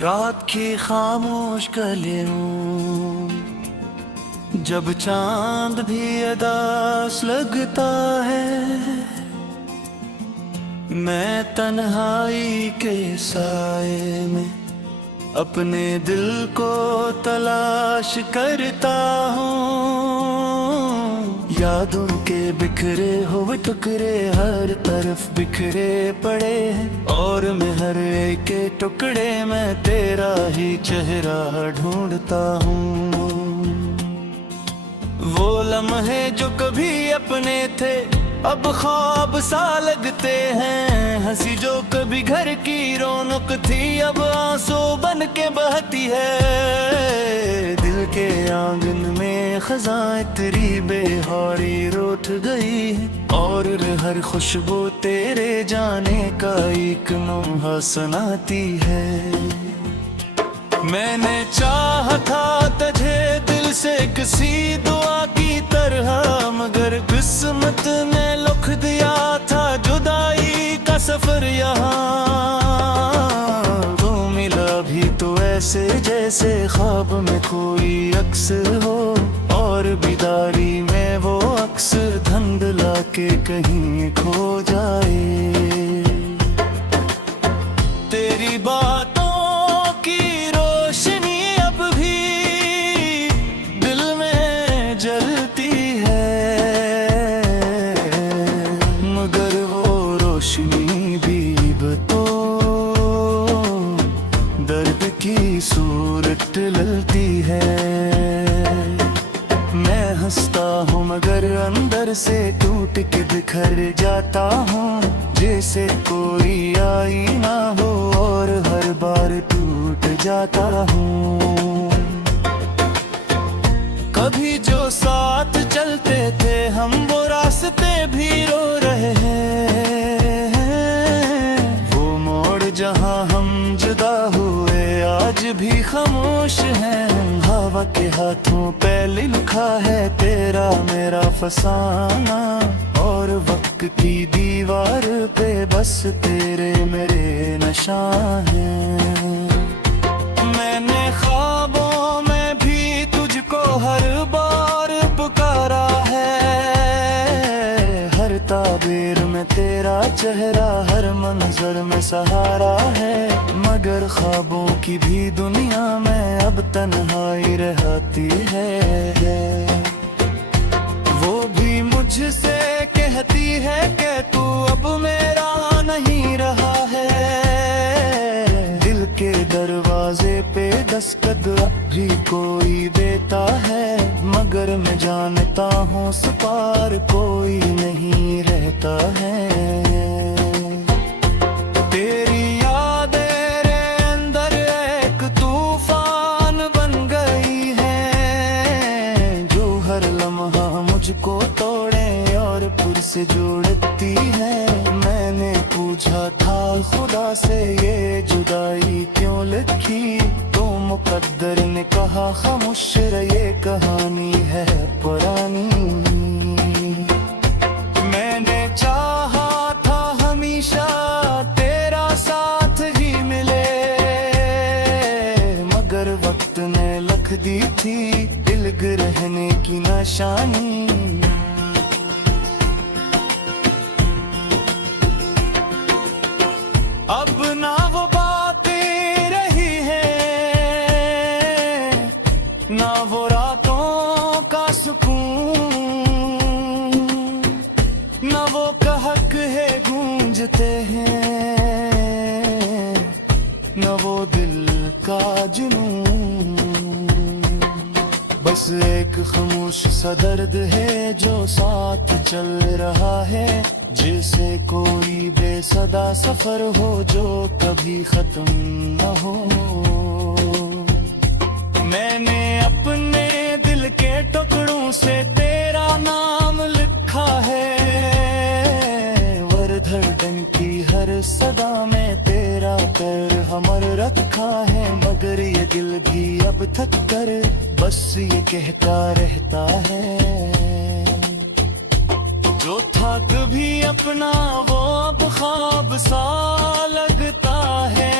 रात की खामोश गलियों, जब चांद भी अदास लगता है, मैं तन्हाई के साए में अपने दिल को तलाश करता हूँ। यादों के बिखरे हुए टुकड़े हर तरफ बिखरे पड़े हैं, और मैं हर एक के टुकड़े में तेरा ही चेहरा ढूंढता हूँ। वो लम्हे जो कभी अपने थे अब ख्वाब सा लगते हैं, हंसी जो कभी घर की रौनक थी अब आंसू बन के बहती है। दिल के आंगन में खज़ां तेरी बेहारी रूठ गई, और हर खुशबू तेरे जाने का एक लम्हा सुनाती है। मैंने चाहा था तुझे दिल से किसी दुआ की तरह, मगर किस्मत ने लिख दिया था जुदाई का सफर यहाँ। तू मिला भी तो ऐसे जैसे ख्वाब में कोई अक्स हो, और बिदारी में वो अक्स धुंधला के कहीं खो जाए। तेरी बातों की रोशनी अब भी दिल में जलती है, मगर वो रोशनी भी तो दर्द की सूरत ललती है। मैं हंसता हूँ मगर अंदर से टूट के बिखर जाता हूँ, जैसे कोई आईना हो और हर बार टूट जाता हूँ। कभी जो साथ चलते थे हम वो रास्ते भी रो रहे हैं, वो मोड़ जहाँ हम जुदा हुए आज भी खामोश हैं। हवा के हाथों पे लिखा है तेरा मेरा फसाना, और वक्त की दीवार पे बस तेरे मेरे निशान हैं। मैंने ख्वाबों में भी तुझको हर बार पुकारा है, हर ताबीर में तेरा चेहरा हर मंजर में सहारा है, मगर ख्वाबों की भी दुनिया में अब तन्हाई रहती है। वो भी मुझसे कहती है कि तू अब मेरा नहीं रहा है, दिल के दरवाजे पे दस्तक अब भी कोई देता है, मगर मैं जानता हूँ उस पार कोई नहीं रहता है। तेरी यादें रे अंदर एक तूफान बन गई है, जो हर लम्हा मुझको तोड़े और फिर से जोड़ती है। मैंने पूछा था खुदा से ये जुदाई क्यों लिखी, तो मुकद्दर ने कहा खामोश ये कहानी है पुरानी। मैंने चाहा था हमेशा तेरा साथ ही मिले, मगर वक्त ने लिख दी थी दिल रहने की निशानी। अब ना वो बातें रही है, ना वो रातों का सुकून, ना वो कहक है गूंजते हैं, ना वो दिल का जुनून। बस एक खामोश सा दर्द है जो साथ चल रहा है, जैसे कोई बेसदा सफर हो जो कभी खत्म न हो। मैंने अपने दिल के टुकड़ों से तेरा नाम लिखा है, वर्धड़न की हर सदा में तेरा पैर हमर रखा है, मगर ये दिल भी अब थक कर बस ये कहता रहता है, जो था कभी अपना वो अब ख्वाब सा लगता है।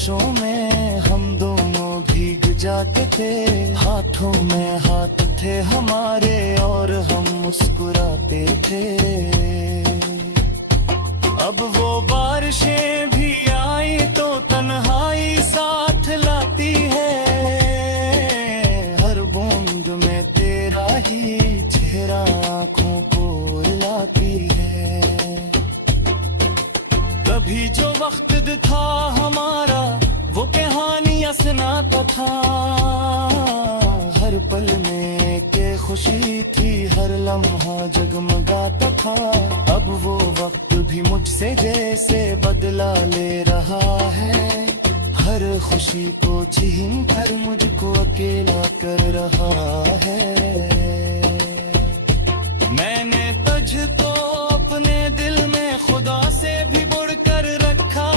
बारिशों में हम दोनों भीग जाते थे, हाथों में हाथ थे हमारे और हम मुस्कुराते थे। अब वो बारिशें भी आई तो तन्हाई साथ लाती है, हर बूंद में तेरा ही चेहरा आँखों को रुलाती है। कभी जो वक्त था हमारा वो कहानियां सुनाता था, हर पल में के खुशी थी, हर लम्हा जगमगाता था। अब वो वक्त भी मुझसे जैसे बदला ले रहा है, हर खुशी को छीन कर मुझको अकेला कर रहा है। मैंने तुझको अपने दिल में खुदा से भी बढ़कर रखा,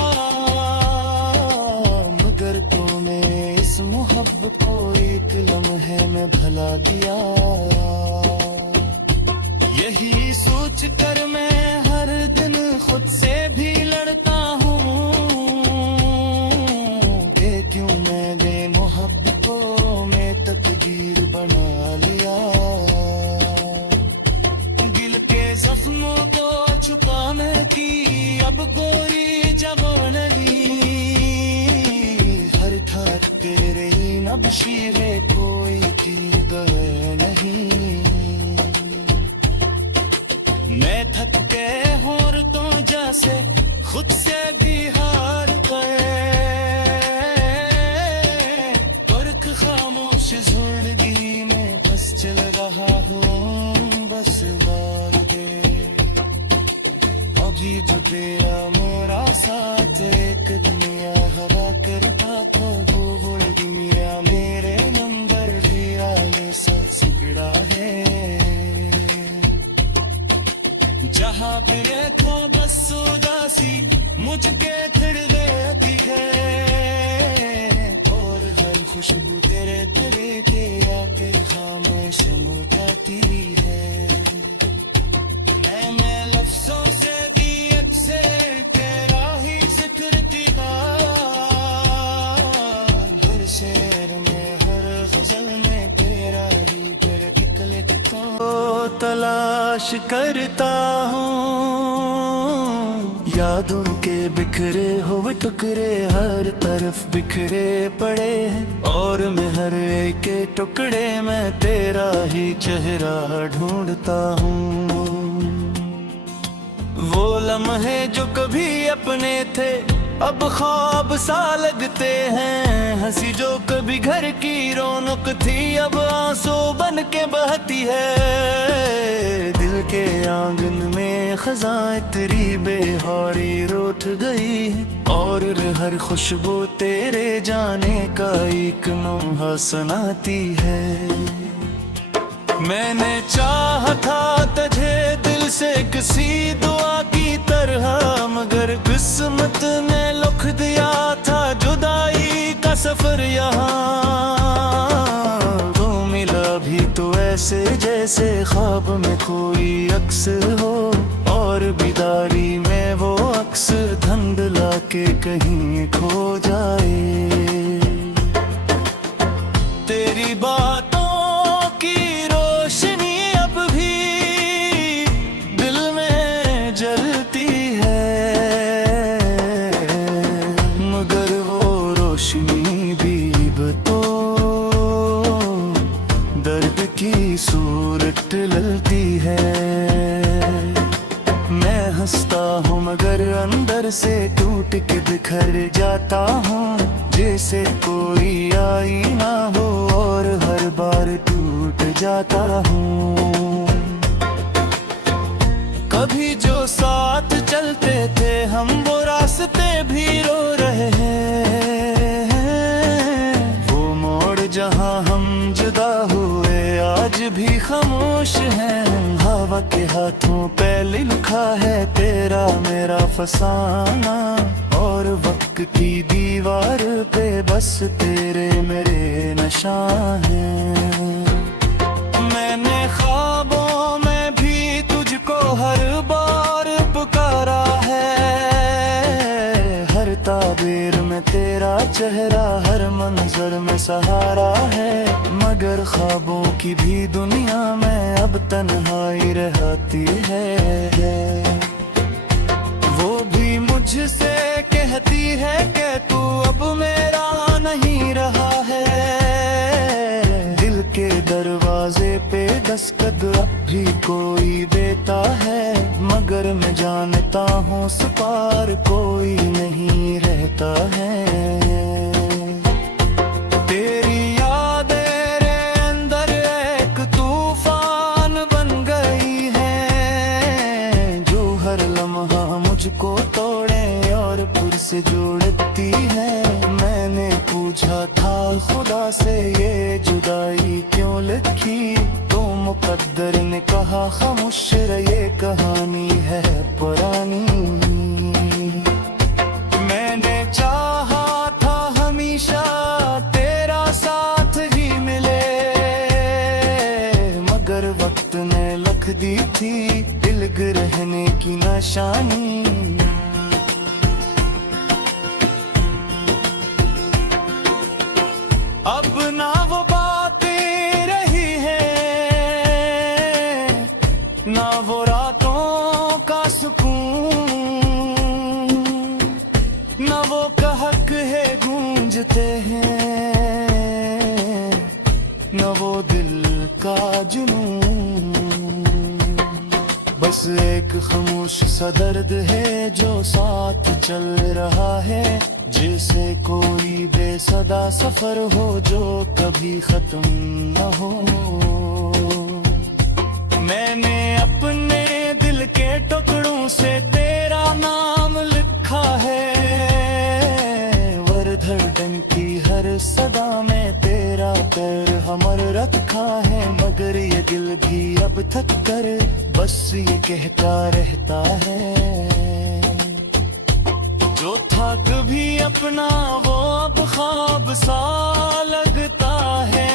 मगर तूने इस मोहब्बत को एक लम्हे में भुला दिया। यही सोच कर मैं हर दिन खुद से भी लड़ता हूँ कि क्यों मैंने मोहब्बत को मैं तकदीर बना लिया। दिल के जख्मों को छुपाने की अब कोई जगह नहीं, हर ठाट तेरे नब्शी है कोई कीमत नहीं। मैं थक के और तो जैसे खुद से भी हार गए, फर्क खामोश जिंदगी में बस चल रहा हूँ, बस वार दे। अभी जो तेरा मेरा साथ एक दुनिया हवा करता था, वो दुनिया मेरे नंबर भी आने सब सिकड़ा है। जहाँ भी देखो बस उदासी मुझके खिड़ देती है, और हर खुशबू तेरे तेरे के आके खामोश मुझाती है। मैं लफ्जों से दियत से तेरा ही जिक्र था, हर शेर में हर गजल में तेरा ही दर्द लिखता तलाश करता हूँ। यादों के बिखरे हुए टुकड़े हर तरफ बिखरे पड़े हैं, और मैं हर एक टुकड़े में तेरा ही चेहरा ढूंढता हूँ। वो लम्हे जो कभी अपने थे अब ख्वाब सा लगते हैं, हंसी जो कभी घर की रौनक थी अब आंसू बन के बहती है। दिल के आंगन में खजाएं तेरी बेहारी रूठ गई है, और हर खुशबू तेरे जाने का एक लम्हा सुनाती है। मैंने चाहा था तुझे दिल से किसी दुआ की तरह, मगर किस्मत ने लिख दिया था जुदाई का सफर यहाँ। तू मिला भी तो ऐसे जैसे ख्वाब में कोई अक्स हो, और बिदारी में वो अक्स धुंधला के कहीं खो जाए। तेरी बातों की रोशनी अब भी दिल में जलती है, मगर वो रोशनी भी तो दर्द की सूरत ललती है। मैं हंसता हूँ मगर अंदर से टूट के बिखर जाता हूँ, जैसे कोई आईना हो और हर बार टूट जाता हूँ। कभी जो साथ चलते थे हम वो रास्ते भी रो रहे हैं, वो मोड़ जहाँ हम जुदा हुए आज भी खामोश हैं। हवा के हाथों पे लिखा है तेरा मेरा फसाना, और वक्त की दीवार पे बस तेरे मेरे निशान हैं। मैंने ख्वाबों में भी तुझको हर बार पुकारा है, हर ताबीर में तेरा चेहरा हर मंजर में सहारा है, मगर ख्वाबों की भी दुनिया में अब तन्हाई रहती है। वो भी मुझसे कहती है कि तू अब मेरा नहीं रहा है। दिल के दरवाजे पे दस्तक अब भी कोई देता है, मगर मैं जानता हूँ उस पार कोई नहीं रहता है। तेरी यादें रे अंदर एक तूफान बन गई है, जो हर लम्हा मुझको तोड़े और फिर से जोड़ती है। मैंने पूछा था खुदा से ये जुदाई क्यों लिखी, तो मुकद्दर ने कहा खामोश रहे, ये कहानी है पुरानी। मैंने चाहा था हमेशा तेरा साथ ही मिले, मगर वक्त ने लिख दी थी दिल रहने की निशानी। अब ना वो बातें रही है, ना वो रातों का सुकून, ना वो कहक है गूंजते हैं, ना वो दिल का जुनून। बस एक खामोश सा दर्द है जो साथ चल रहा है, जैसे कोई बेसदा सफर हो जो कभी खत्म न हो। मैंने अपने दिल के टुकड़ों से तेरा नाम लिखा है, वर्धड़न की हर सदा में तेरा कर हमर रखा है, मगर ये दिल भी अब थक कर बस ये कहता रहता है। जो था कभी अपना वो अब ख्वाब सा लगता है,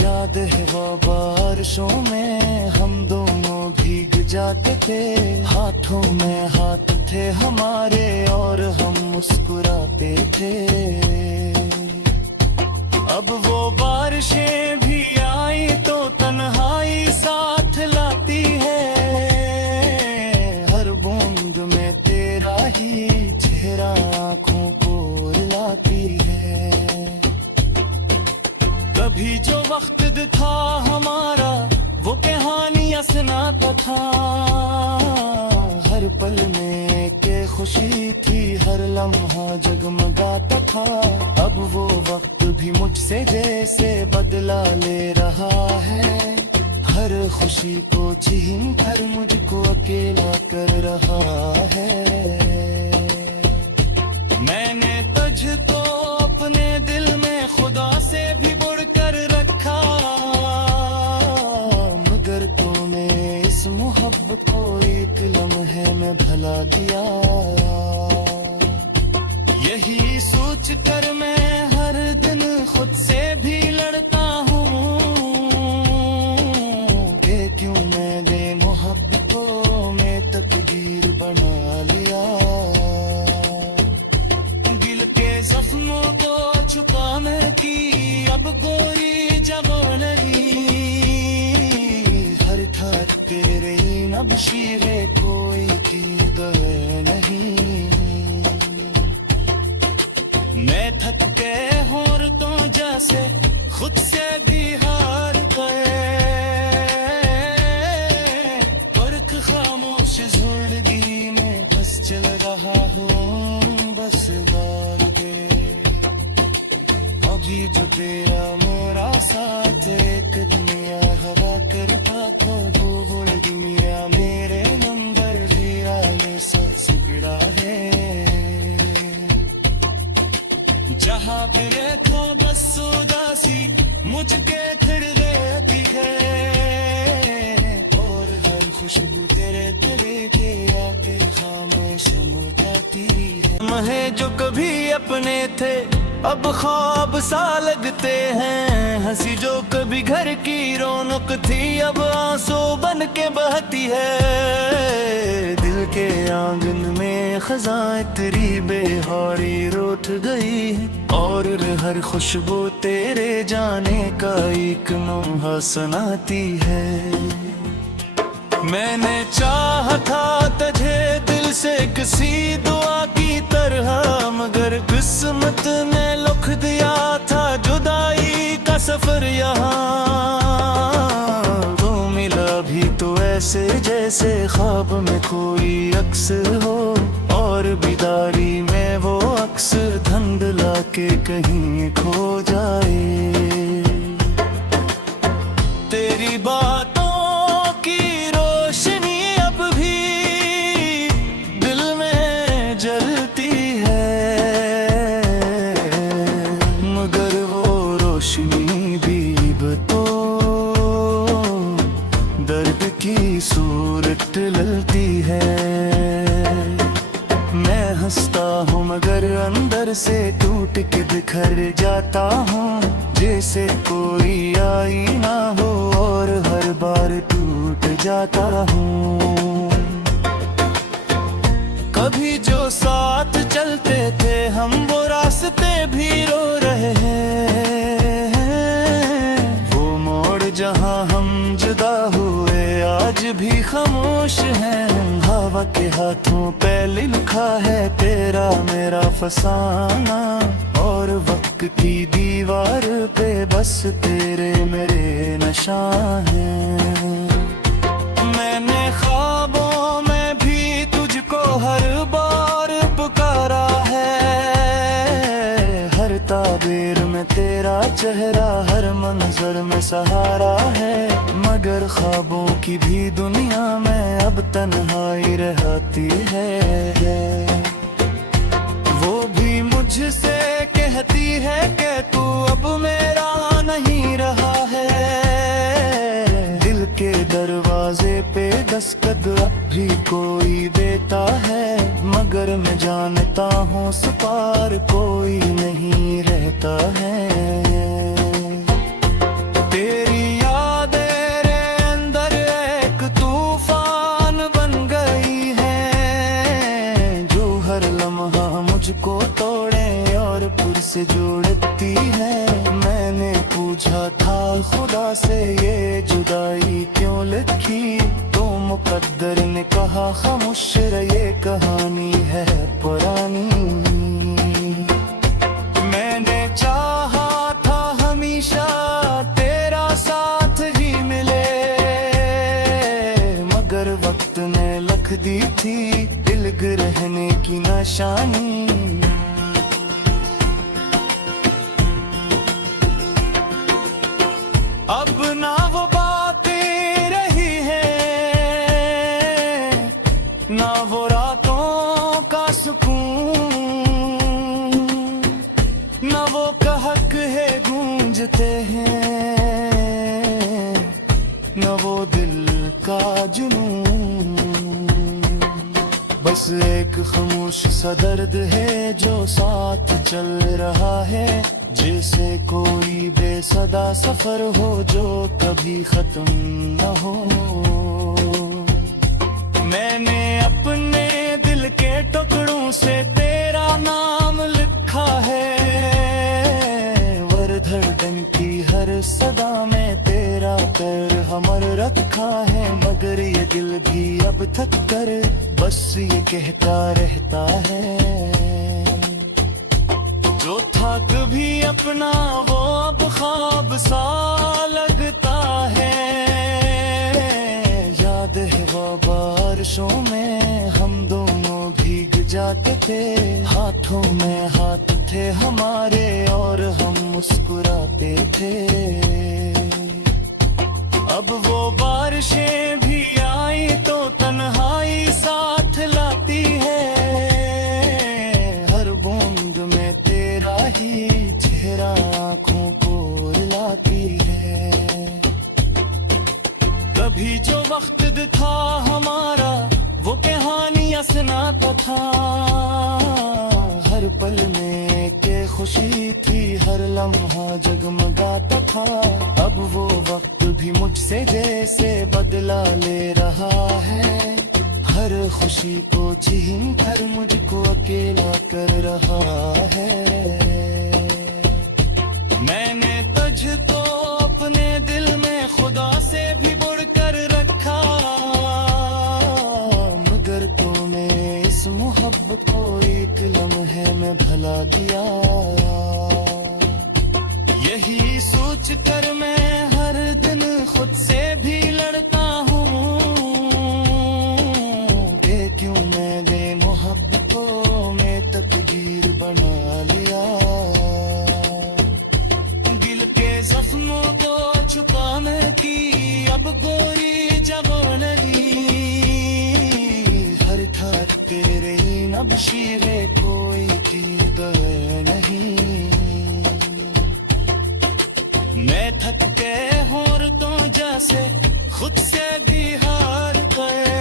याद है वो बारिशों में हम दोनों भीग जाते थे, हाथों में हाथ थे हमारे और हम मुस्कुराते थे। अब वो बारिशें भी आई तो तन्हाई साथ लाती है, हर बूंद में तेरा ही चेहरा आँखों को रुलाती है। कभी जो वक्त था हमारा वो कहानियां सुनाता था, हर पल में के खुशी थी, हर लम्हा जगमगाता था। अब वो वक्त भी मुझसे जैसे बदला ले रहा है, हर खुशी को छीन कर मुझको अकेला कर रहा है। मैंने तुझको अपने दिल में खुदा से भी बढ़कर रखा, मगर तूने इस मोहब्बत को एक लम्हे में भुला दिया। यही सोच कर मैं हर दिन खुद से भी लड़ता हूँ कि क्यों मैंने मोहब्बत को मैं तकदीर बना लिया। दिल के जख्मों को छुपाने की अब गोरी जबान नहीं, हर ठाट तेरे नब्शीरे कोई कीद नहीं। मैं थक के और तो जैसे खुद से भी हार गए, फर्क खामोश जिंदगी में बस चल रहा हूँ बस बार के। अभी जो तेरा मेरा साथ एक दुनिया हवा करता था, वो बुढ़ दुनिया मेरे नंबर भी आने सब सिगड़ा है। जहाँ पे देखो बस उदासी मुझके फिर रहती है, और हर खुशबू तेरे तेरे के आके खामोश हो जाती है। महे जो कभी अपने थे अब ख्वाब सा लगते हैं, हंसी जो कभी घर की रौनक थी अब आंसू बन के बहती है। दिल के आंगन में खजाएं तेरी बेहारी रूठ गई है, और हर खुशबू तेरे जाने का एक लम्हा सुनाती है। मैंने चाहा था तुझे दिल से किसी दुआ की तरह, मगर किस्मत ने लिख दिया था जुदाई का सफर यहाँ। तू मिला भी तो ऐसे जैसे ख्वाब में कोई अक्स हो, और बिदारी में वो अक्स धुंधला के कहीं खो जाए। तेरी बातों की रोशनी अब भी दिल में जलती है, मगर वो रोशनी भी तो दर्द की सूरत ललती है। मैं हंसता हूँ मगर अंदर से टूट के बिखर जाता हूँ, जैसे कोई आईना हो और हर बार टूट जाता हूँ। कभी जो साथ चलते थे हम वो रास्ते भी रो रहे हैं, वो मोड़ जहाँ हम जुदा हुए आज भी खामोश हैं। हवा के हाथों पे लिखा है तेरा मेरा फसाना, और वक्त की दीवार पे बस तेरे मेरे निशान हैं। मैंने ख्वाबों में भी तुझको हर बार पुकारा है, हर ताबीर में तेरा चेहरा हर मंजर में सहारा है, मगर ख्वाबों की भी दुनिया में अब तन्हाई रहती है। वो भी मुझसे कहती है कि तू अब मेरा नहीं रहा है, दिल के दरवाजे पे दस्तक अब भी कोई देता है, मगर मैं जानता हूँ उस पार कोई नहीं रहता है। तेरी यादें रे अंदर एक तूफान बन गई है, जो हर लम्हा मुझको तोड़े और फिर से जोड़ती है। मैंने पूछा था खुदा से ये जुदाई क्यों लिखी, तो मुकद्दर ने कहा खामोश ये कहानी है पुरानी। मैंने चाहा था हमेशा तेरा साथ ही मिले, मगर वक्त ने लिख दी थी दिल रहने की निशानी। अब ना वो बातें रही हैं, ना वो रातों का सुकून, ना वो कहक है गूंजते हैं, ना वो दिल का जुनून। बस एक खामोश सा दर्द है जो साथ चल रहा है, जैसे कोई बेसदा सफर हो जो कभी खत्म न हो। मैंने अपने दिल के टुकड़ों से तेरा नाम लिखा है, वर्धड़न की हर सदा में तेरा पैर हमर रखा है, मगर ये दिल भी अब थक कर बस ये कहता रहता है, जो था कभी अपना वो अब ख्वाब सा लगता है। याद है वो बारिशों में हम दोनों भीग जाते थे, हाथों में हाथ थे हमारे और हम मुस्कुराते थे। अब वो बारिशें भी आई तो तन्हाई साथ लाती है, हर बूंद में तेरा ही चेहरा आँखों को रुलाती है। कभी जो वक्त था हमारा वो कहानियां सुनाता था, हर पल में के खुशी थी, हर लम्हा जगमगाता था। अब वो वक्त भी मुझसे जैसे बदला ले रहा है, हर हर खुशी को छीन कर मुझको अकेला कर रहा है। मैंने तुझको अपने दिल में खुदा से भी बढ़कर रखा, मगर तूने इस मोहब्बत को एक लम्हे में भुला दिया। यही सोच कर मैं हर दिन खुद से भी लड़ता हूँ कि क्यों मैंने मोहब्बत को मैं तकदीर बना लिया। दिल के जख्मों को छुपाने की अब कोई जगह नहीं, हर ठाट तेरे नब्शीरे कोई की दया नहीं। मैं थक के और तो जैसे खुद से भी हार गए,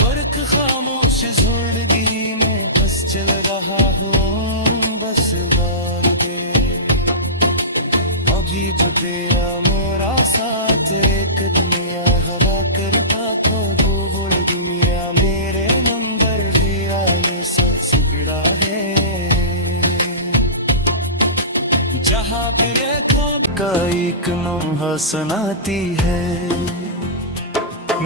फर्क खामोश जिंदगी में बस चल रहा हूँ बस बार के। अभी तो तेरा मेरा साथ एक दुनिया हवा करता तो वो बोल दुनिया मेरे नंबर भी आने सबसे बिगड़ा है। जहाँ पे ख्वाब का एक लम्हा सुनाती है।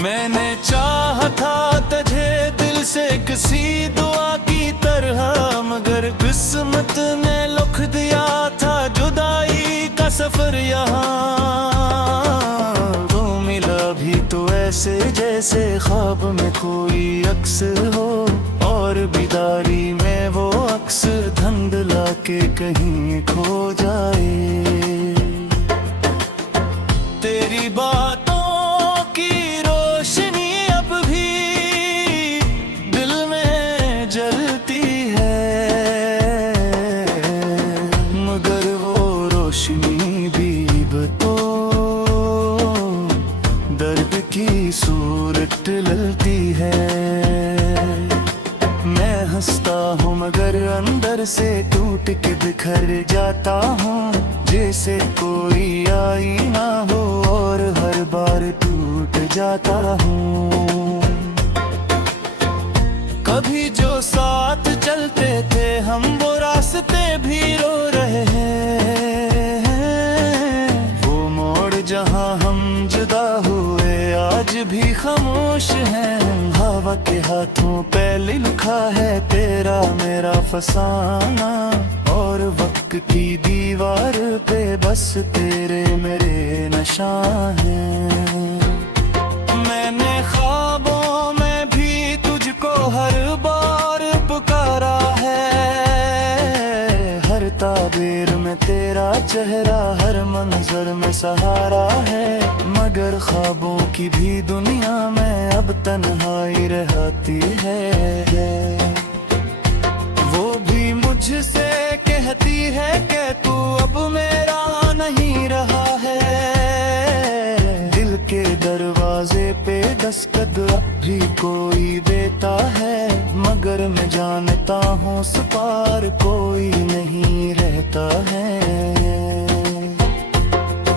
मैंने चाहा था तुझे दिल से किसी दुआ की तरह, मगर किस्मत ने लिख दिया था जुदाई का सफर यहाँ। तो मिला भी तो ऐसे जैसे ख्वाब में कोई अक्स हो, और बिदारी में वो अक्स धंधला के कहीं खो जाए। तेरी बातों की रोशनी अब भी दिल में जलती है, मगर वो रोशनी भी तो दर्द की सूरत ललती है। मैं हंसता हूँ मगर अंदर से टूट के बिखर जाता हूँ, जैसे कोई आईना हो और हर बार टूट जाता हूँ। कभी जो साथ चलते थे हम वो रास्ते भी रो रहे हैं। वो मोड़ जहाँ हम जुदा हुए आज भी खामोश हैं। हवा के हाथों पे लिखा है तेरा मेरा फसाना, और वक्त की दीवार पे बस तेरे मेरे निशान हैं। मैंने ख्वाबों में भी तुझको हर बार पुकारा है, हर ताबीर में तेरा चेहरा हर मंजर में सहारा है। मगर ख्वाबों की भी दुनिया में अब तन्हाई रहती है। वो भी मुझसे कहती है कि तू अब मेरा नहीं रहा है। दिल के दरवाजे पे दस्तक अब भी कोई देता है, मगर मैं जानता हूँ उस पार कोई नहीं रहता है।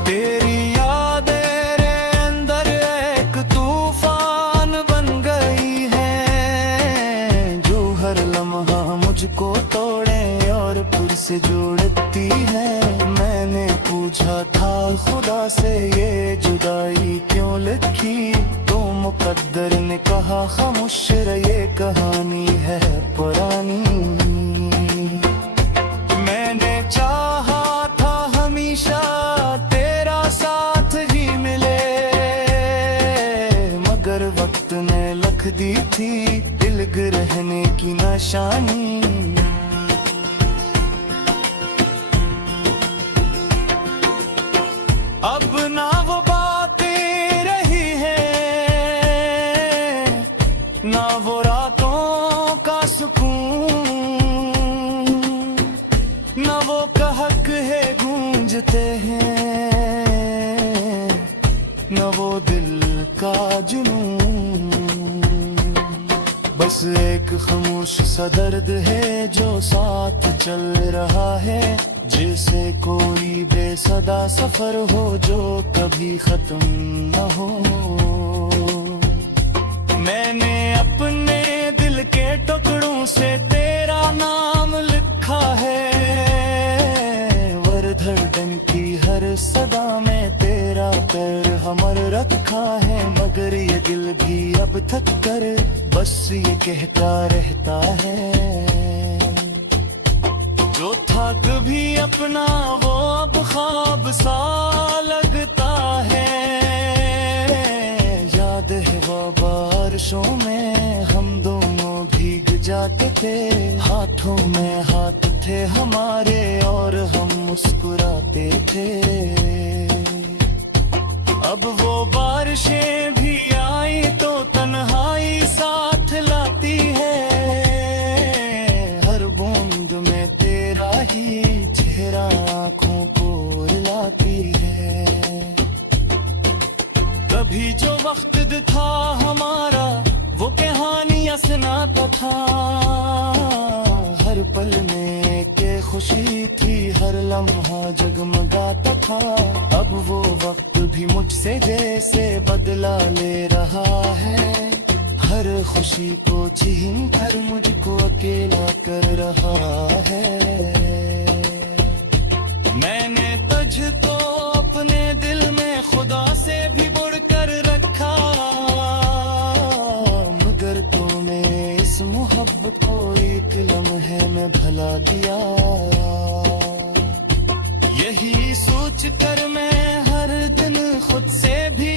तेरी यादें रे अंदर एक तूफान बन गई है, जो हर लम्हा मुझको तोड़े और फिर से जोड़ती है। मैंने पूछा था खुदा से ये जुदाई क्यों लिखी, तो मुकद्दर ने कहा खामोश ये कहानी है पुरानी। मैंने चाहा था हमेशा तेरा साथ ही मिले, मगर वक्त ने लिख दी थी दिल रहने की निशानी। अब ना वो बातें रही है, ना वो रातों का सुकून, ना वो कहक है गूंजते हैं, न वो दिल का जुनून। बस एक खामोश सा दर्द है जो साथ चल रहा है, जैसे कोई बेसदा सफर हो जो कभी खत्म न हो। मर रखा है, मगर ये दिल भी अब थक कर बस ये कहता रहता है। जो था कभी अपना वो अब ख्वाब सा लगता है। याद है वो बारिशों में हम दोनों भीग जाते थे, हाथों में हाथ थे हमारे और हम मुस्कुराते थे। अब वो बारिशें भी आई तो तन्हाई साथ लाती है। हर बूंद में तेरा ही चेहरा आंखों को रुलाती है। कभी जो वक्त था हमारा वो कहानियां सुनाता था। हर पल में के खुशी थी, हर लम्हा जगमगाता था। अब वो वक्त भी मुझसे जैसे बदला ले रहा है। हर खुशी को छीन कर मुझको अकेला कर रहा है। मैंने तुझको अपने दिल में खुदा से भी बढ़कर रखा, मगर तूने इस मोहब्बत को एक लम्हे में भुला दिया। यही सोच कर मैं हर दिन खुद से भी